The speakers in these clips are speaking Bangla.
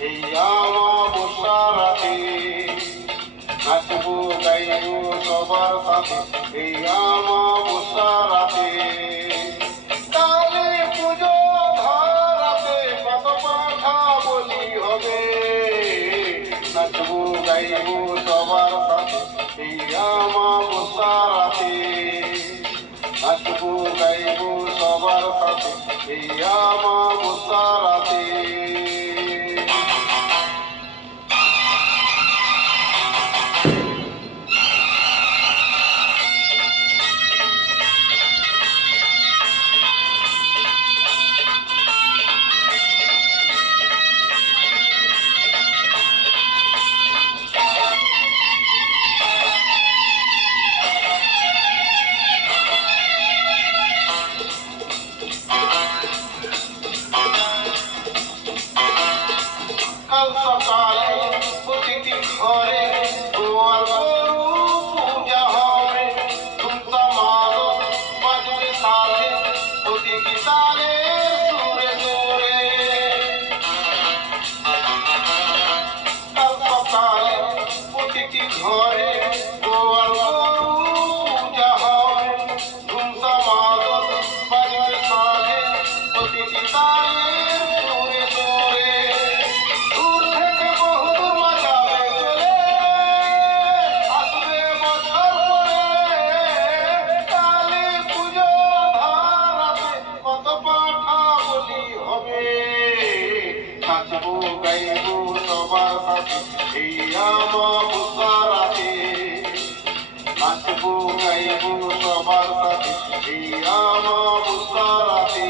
এই অমাবস্যা রাতে নাচবো গাইবো সবার সাথে এই অমাবস্যা রাতে কালী পুজো ধরাতে কত পাঠা বলি হবে নাচবো গাইবো সবার সাথে এই অমাবস্যা রাতে নাচবো গাইবো সবার সাথে এই অমাবস্যা রাতে কাল সকালে প্রতিটি ঘরে গোয়াল গরু পূজা হবে ধুমধামাল বাজবে সাথে প্রতিটি তালে সুরে সুরে কাল সকালে প্রতিটি ঘরে গোয়াল গরু পূজা হবে ধুমধামাল বাজবে সাথে প্রতিটি তালে সুরে সুরে নাচবো গাইবো সবার সাথে এই অমাবস্যা রাতে নাচবো গাইবো সবার সাথে এই অমাবস্যা রাতে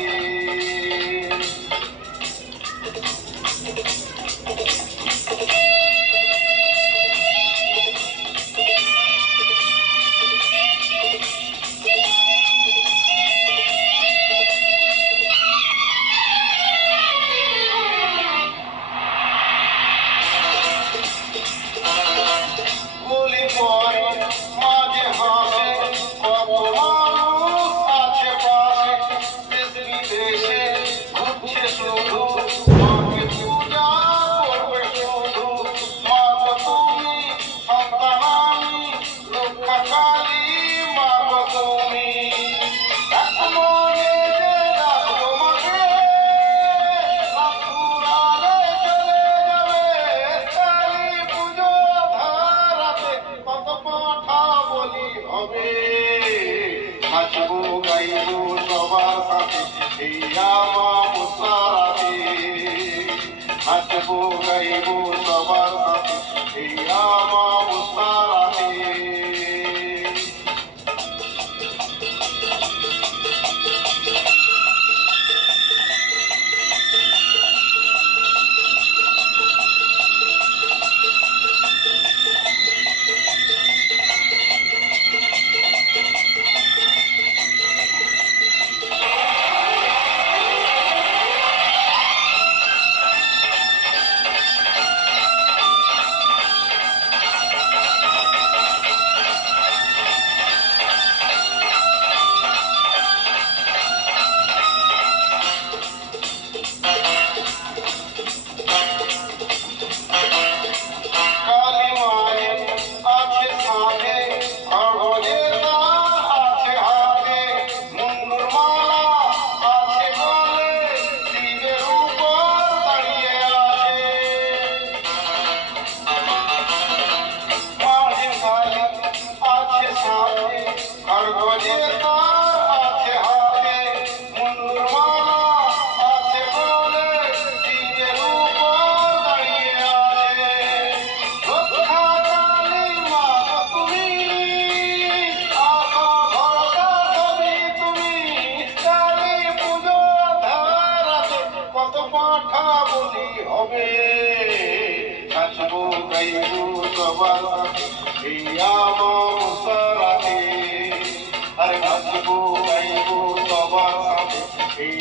মাঝে হাসে কত মানুষ আছে পাশে দেশ বিদেশে ঘুরছে শুধু মাকে পূজা করবে শুধু মা গো তুমি সন্তান আমি রক্ষা কালী মা গো তুমি এক মনে যে ডাকবো মাকে রাতুরালে চলে যাবে কালী পুজো ধারাতে কত পাঠা বলি হবে নাচবো গাইবো সবার সাথে এই অমাবস্যা রাতে নাচবো গাইবো সবার সাথে এই অমাবস্যা রাতে নাচবো গাইবো সবার সাথে এই অমাবস্যা রাতে আরে নাচবো গাইবো সবার সাথে এই